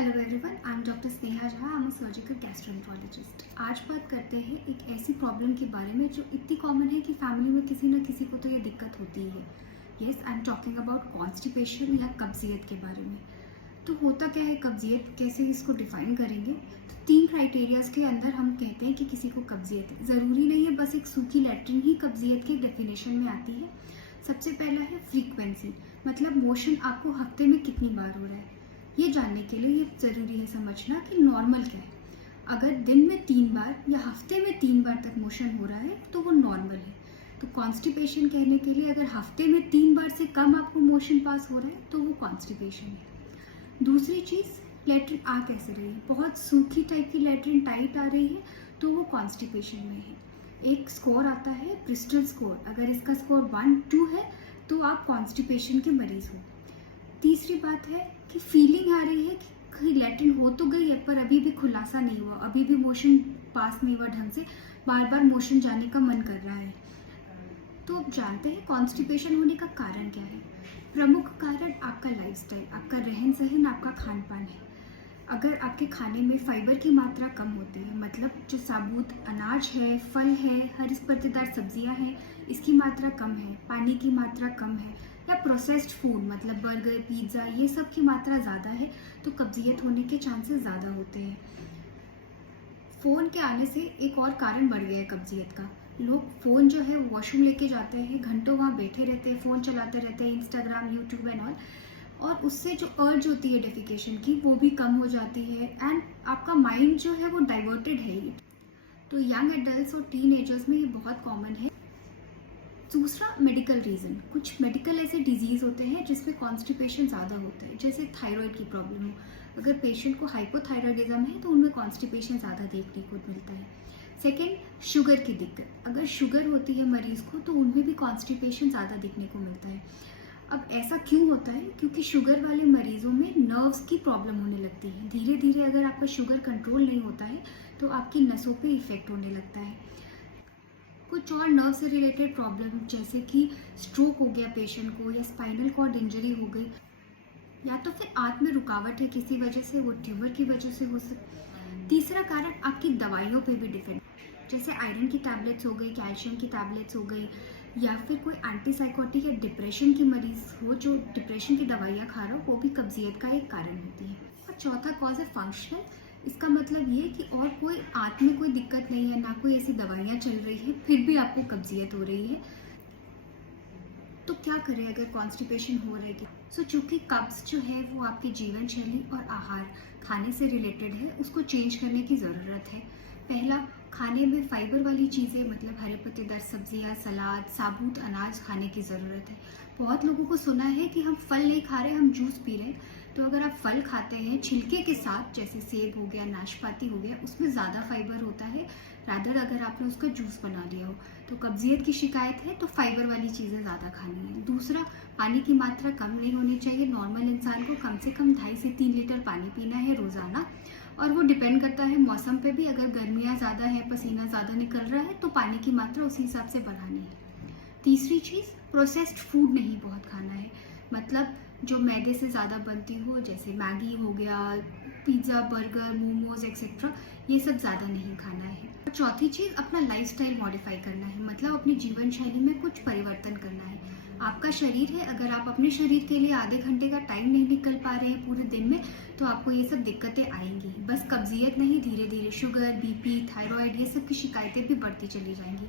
Hello everyone, I am doctor Sneha Jha. I am a surgical gastroenterologist. आज बात करते हैं एक ऐसी प्रॉब्लम के बारे में जो इतनी कॉमन है कि फैमिली में किसी न किसी को तो ये दिक्कत होती ही है। Yes, I am talking about constipation या कब्जियत के बारे में। तो होता क्या है कब्जियत, कैसे इसको डिफाइन करेंगे? तो 3 क्राइटेरियाज के अंदर हम कहते हैं कि किसी को कब्जियत है। ज़रूरी नहीं है बस एक सूखी लैट्रिन ही कब्जियत की डेफिनेशन में आती है। सबसे पहला है फ्रीक्वेंसी, मतलब मोशन आपको हफ्ते में कितनी बार हो रहा है। ये जानने के लिए ये ज़रूरी है समझना कि नॉर्मल क्या है। अगर दिन में 3 बार या हफ्ते में 3 बार तक मोशन हो रहा है तो वो नॉर्मल है। तो कॉन्स्टिपेशन कहने के लिए अगर हफ्ते में 3 बार से कम आपको मोशन पास हो रहा है तो वो कॉन्स्टिपेशन है। दूसरी चीज़, लैट्रिन आ कैसे रही है? बहुत सूखी टाइप की लैट्रिन टाइट आ रही है तो वो कॉन्स्टिपेशन में है। एक स्कोर आता है ब्रिस्टल स्कोर, अगर इसका स्कोर 1-2 है तो आप कॉन्स्टिपेशन के मरीज़ हो। तीसरी बात है कि फीलिंग आ रही है कि कहीं लैट्रिन हो तो गई है पर अभी भी खुलासा नहीं हुआ, अभी भी मोशन पास नहीं हुआ ढंग से, बार बार मोशन जाने का मन कर रहा है। तो अब जानते हैं कॉन्स्टिपेशन होने का कारण क्या है। प्रमुख कारण आपका लाइफस्टाइल, आपका रहन सहन, आपका खान पान है। अगर आपके खाने में फाइबर की मात्रा कम होती है, मतलब जो साबुत अनाज है, फल है, हरी पत्तेदार सब्जियां हैं, इसकी मात्रा कम है, पानी की मात्रा कम है, या प्रोसेस्ड फूड मतलब बर्गर, पिज़्ज़ा, ये सब की मात्रा ज़्यादा है तो कब्जियत होने के चांसेस ज़्यादा होते हैं। फ़ोन के आने से एक और कारण बढ़ गया है कब्जियत का। लोग फ़ोन जो है वॉशरूम लेके जाते हैं, घंटों वहाँ बैठे रहते हैं, फ़ोन चलाते रहते हैं, इंस्टाग्राम, यूट्यूब एंड ऑल, और उससे जो अर्ज होती है डेफिकेशन की वो भी कम हो जाती है एंड आपका माइंड जो है वो डाइवर्टेड है। तो यंग एडल्ट और टीनेजर्स में ये बहुत कॉमन है। दूसरा, मेडिकल रीज़न। कुछ मेडिकल ऐसे डिजीज़ होते हैं जिसमें कॉन्स्टिपेशन ज़्यादा होता है, जैसे थायराइड की प्रॉब्लम हो। अगर पेशेंट को हाइपोथायराइडिज्म है तो उनमें कॉन्स्टिपेशन ज़्यादा देखने को मिलता है। सेकेंड, शुगर की दिक्कत। अगर शुगर होती है मरीज़ को तो उनमें भी कॉन्स्टिपेशन ज़्यादा देखने को मिलता है। अब ऐसा क्यों होता है? क्योंकि शुगर वाले मरीजों में नर्व्स की प्रॉब्लम होने लगती है। धीरे धीरे अगर आपका शुगर कंट्रोल नहीं होता है तो आपकी नसों पे इफेक्ट होने लगता है। कुछ और नर्व से रिलेटेड प्रॉब्लम जैसे कि स्ट्रोक हो गया पेशेंट को, या स्पाइनल कॉर्ड इंजरी हो गई, या तो फिर आंत में रुकावट है किसी वजह से, वो ट्यूमर की वजह से हो सकती। तीसरा कारण आपकी दवाइयों पे भी डिपेंड, जैसे आयरन की टैबलेट्स हो गई, कैल्शियम की टैबलेट्स हो गई, या फिर कोई एंटीसाइकोटिक या डिप्रेशन की मरीज हो जो डिप्रेशन की दवाइयाँ खा रहा हो, वो भी कब्जियत का एक कारण होती है। और चौथा कॉज है फंक्शनल। इसका मतलब ये कि और कोई आंत में कोई दिक्कत नहीं है, ना कोई ऐसी दवाइयाँ चल रही हैं, फिर भी आपको कब्जियत हो रही है। तो क्या करें अगर कॉन्स्टिपेशन हो रही है? सो चूँकि कब्ज जो है वो आपके जीवन शैली और आहार खाने से रिलेटेड है, उसको चेंज करने की ज़रूरत है। पहला, खाने में फाइबर वाली चीज़ें मतलब हरे पत्तेदार सब्जियां, सलाद, साबुत अनाज खाने की ज़रूरत है। बहुत लोगों को सुना है कि हम फल नहीं खा रहे, हम जूस पी रहे हैं। तो अगर आप फल खाते हैं छिलके के साथ, जैसे सेब हो गया, नाशपाती हो गया, उसमें ज़्यादा फाइबर होता है रादर अगर आपने उसका जूस बना लिया हो। तो कब्जियत की शिकायत है तो फाइबर वाली चीज़ें ज़्यादा खानी है। दूसरा, पानी की मात्रा कम नहीं होनी चाहिए। नॉर्मल इंसान को कम से कम 2.5 से 3 लीटर पानी पीना है रोज़ाना, और वो डिपेंड करता है मौसम पे भी। अगर गर्मियाँ ज़्यादा है, पसीना ज़्यादा निकल रहा है तो पानी की मात्रा उसी हिसाब से बढ़ानी है। तीसरी चीज़, प्रोसेस्ड फूड नहीं बहुत खाना है, मतलब जो मैदे से ज़्यादा बनती हो, जैसे मैगी हो गया, पिज़्ज़ा, बर्गर, मोमोज एक्सेट्रा, ये सब ज़्यादा नहीं खाना है। और चौथी चीज़, अपना लाइफस्टाइल मॉडिफाई करना है, मतलब अपनी जीवन शैली में कुछ परिवर्तन करना है। आपका शरीर है, अगर आप अपने शरीर के लिए आधे घंटे का टाइम नहीं निकल पा रहे हैं पूरे दिन में तो आपको ये सब दिक्कतें आएंगी। बस कब्जियत नहीं, धीरे धीरे शुगर, बीपी, थायराइड, ये सब की शिकायतें भी बढ़ती चली जाएंगी।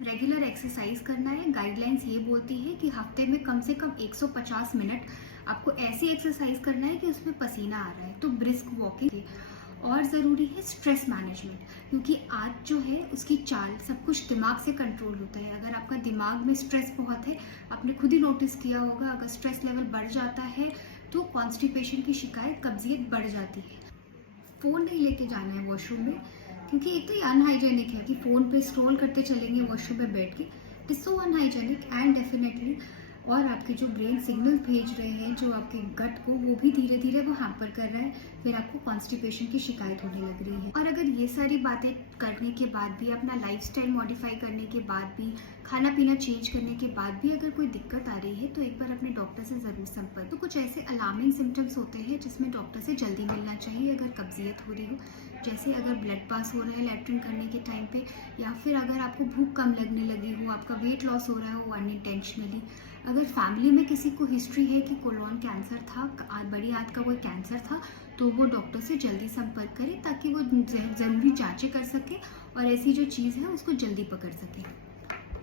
रेगुलर एक्सरसाइज करना है। गाइडलाइंस ये बोलती है कि हफ्ते में कम से कम 150 मिनट आपको ऐसी एक्सरसाइज करना है कि उसमें पसीना आ रहा है, तो ब्रिस्क वॉकिंग। और ज़रूरी है स्ट्रेस मैनेजमेंट, क्योंकि आज जो है उसकी चाल सब कुछ दिमाग से कंट्रोल होता है। अगर आपका दिमाग में स्ट्रेस बहुत है, आपने खुद ही नोटिस किया होगा, अगर स्ट्रेस लेवल बढ़ जाता है तो कॉन्स्टिपेशन की शिकायत, कब्जियत बढ़ जाती है। फ़ोन नहीं लेके जाना है वॉशरूम में, क्योंकि एक तो ये अनहाइजेनिक है कि फ़ोन पे स्क्रॉल करते चलेंगे वॉशरूम में बैठ के। It is so unhygienic and definitely और आपके जो ब्रेन सिग्नल भेज रहे हैं जो आपके गट को, वो भी धीरे धीरे वो हैम्पर कर रहा है, फिर आपको कॉन्स्टिपेशन की शिकायत होने लग रही है। और अगर ये सारी बातें करने के बाद भी, अपना लाइफस्टाइल मॉडिफाई करने के बाद भी, खाना पीना चेंज करने के बाद भी अगर कोई दिक्कत आ रही है तो एक बार अपने डॉक्टर से ज़रूर संपर्क। तो कुछ ऐसे अलार्मिंग सिम्टम्स होते हैं जिसमें डॉक्टर से जल्दी मिलना चाहिए अगर कब्जियत हो रही हो, जैसे अगर ब्लड पास हो रहा है लैट्रिन करने के टाइम पे, या फिर अगर आपको भूख कम लगने लगी हो, आपका वेट लॉस हो रहा हो अनइंटेंशनली, अगर फैमिली में किसी को हिस्ट्री है कि कोलोन कैंसर था, बड़ी आंत का कोई कैंसर था, तो वो डॉक्टर से जल्दी संपर्क करें ताकि वो ज़रूरी जांचें कर सके और ऐसी जो चीज़ है उसको जल्दी पकड़ सके।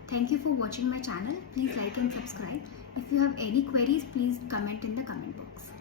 Thank you for watching my channel. Please like and subscribe. If you have any queries, please comment in the comment box.